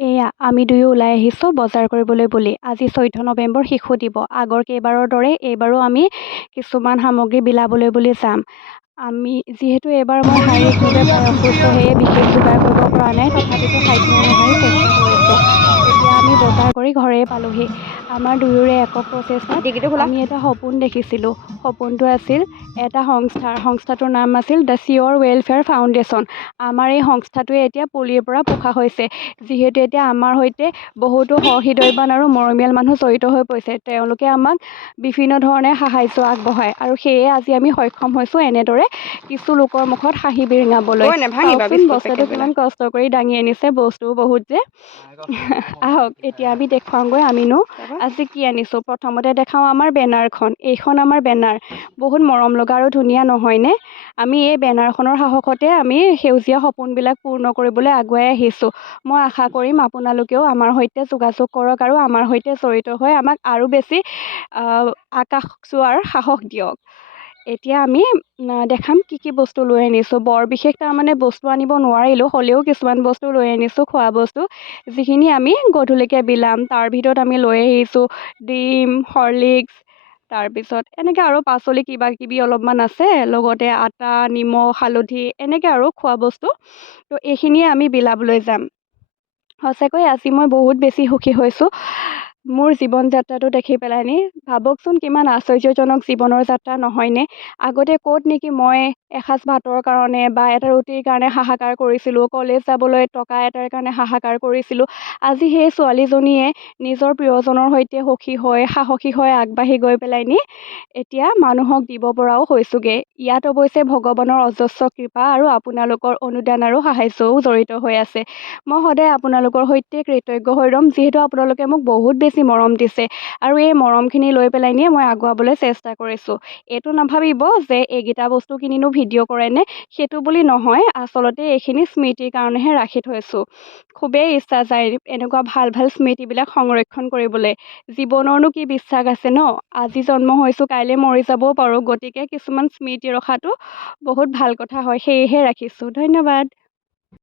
এয়া আমি দুয়ো ওলাই আহিছোঁ বজাৰ কৰিবলৈ বুলি। আজি 14 নৱেম্বৰ শিশু দিৱস। আগৰ কেইবাৰৰ দৰে এইবাৰো আমি কিছুমান সামগ্ৰী বিলাবলৈ বুলি যাম। যিহেতু এইবাৰ মই শাৰীৰিকভাৱে প্ৰায় অসুস্থ, সেয়ে বিশেষ যোগাৰ কৰিব পৰা নাই। তথাপিতো সাধ্য অনুসৰি চেষ্টা কৰিছোঁ। এতিয়া আমি বজাৰ কৰি ঘৰেই পালোহি। আমাৰ দুয়োৰে একক প্ৰচেষ্টাত আমি এটা সপোন দেখিছিলোঁ। সপোনটো আছিল এটা সংস্থাটোৰ নাম আছিল দ্য চিয়'ৰ ৱেলফেয়াৰ ফাউণ্ডেশ্যন। আমাৰ এই সংস্থাটোৱে এতিয়া পলিৰ পৰা পোষা হৈছে। যিহেতু এতিয়া আমাৰ সৈতে বহুতো সহৃদয়বান আৰু মৰমীয়াল মানুহ জড়িত হৈ পৰিছে। তেওঁলোকে আমাক বিভিন্ন ধৰণে সাহায্য আগবঢ়ায় আৰু সেয়ে আজি আমি সক্ষম হৈছোঁ এনেদৰে কিছু লোকৰ মুখত হাঁহি বিৰিঙাবলৈ। চাওকচোন বস্তাটো কিমান কষ্ট কৰি দাঙি আনিছে, বস্তুও বহুত যে। আহক এতিয়া আমি দেখুৱাওঁগৈ আমিনো আজি কি আনিছোঁ। প্ৰথমতে দেখাওঁ আমাৰ বেনাৰখন। এইখন আমাৰ বেনাৰ। বহুত মৰম লগা আৰু ধুনীয়া নহয়নে? আমি এই বেনাৰখনৰ সাহসতে আমি সেউজীয়া সপোনবিলাক পূৰ্ণ কৰিবলৈ আগুৱাই আহিছোঁ। মই আশা কৰিম আপোনালোকেও আমাৰ সৈতে যোগাযোগ কৰক আৰু আমাৰ সৈতে জড়িত হৈ আমাক আৰু বেছি আকাশ চোৱাৰ সাহস দিয়ক। এতিয়া আমি দেখাম কি বস্তু লৈ আনিছোঁ। বৰ বিশেষ তাৰমানে বস্তু আনিব নোৱাৰিলোঁ, হ'লেও কিছুমান বস্তু লৈ আনিছোঁ, খোৱা বস্তু, যিখিনি আমি গধূলিকৈ বিলাম। তাৰ ভিতৰত আমি লৈ আহিছোঁ ডিম, হৰলিক্স, তাৰপিছত এনেকৈ আৰু পাচলি কিবা কিবি অলপমান আছে, লগতে আটা, নিমখ, হালধি, এনেকৈ আৰু খোৱা বস্তু। তো এইখিনিয়ে আমি বিলাবলৈ যাম। সঁচাকৈ আজি মই বহুত বেছি সুখী হৈছোঁ মোৰ জীৱন যাত্ৰাটো দেখি পেলাই নি। ভাবকচোন কিমান আশ্চৰ্যজনক জীৱনৰ যাত্ৰা নহয়নে? আগতে ক'ত নেকি মই এসাঁজ ভাতৰ কাৰণে বা এটা ৰুটিৰ কাৰণে হাহাকাৰ কৰিছিলোঁ, কলেজ যাবলৈ টকা এটাৰ কাৰণে হাহাকাৰ কৰিছিলোঁ। আজি সেই ছোৱালীজনীয়ে নিজৰ প্ৰিয়জনৰ সৈতে সুখী হৈ সাহসী হৈ আগবাঢ়ি গৈ পেলাই নি এতিয়া মানুহক দিব পৰাও হৈছোঁগৈ। ইয়াত অৱশ্যে ভগৱানৰ অজস্ৰ কৃপা আৰু আপোনালোকৰ অনুদান আৰু সাহায্যও জড়িত হৈ আছে। মই সদায় আপোনালোকৰ সৈতে কৃতজ্ঞ হৈ ৰ'ম, যিহেতু আপোনালোকে মোক বহুত বেছি মৰম দিছে আৰু এই মৰমখিনি লৈ পেলাই নিয়ে মই আগুৱাবলৈ চেষ্টা কৰিছোঁ। এইটো নাভাবিব যে এইকেইটা বস্তু কিনিনো ভিডিঅ' কৰেনে, সেইটো বুলি নহয়। আচলতে এইখিনি স্মৃতিৰ কাৰণেহে ৰাখি থৈছোঁ। খুবেই ইচ্ছা যায় এনেকুৱা ভাল ভাল স্মৃতিবিলাক সংৰক্ষণ কৰিবলৈ। জীৱনৰনো কি বিশ্বাস আছে ন? আজি জন্ম হৈছোঁ, কাইলৈ মৰি যাবও পাৰোঁ। গতিকে কিছুমান স্মৃতি ৰখাটো বহুত ভাল কথা হয়, সেয়েহে ৰাখিছোঁ। ধন্যবাদ।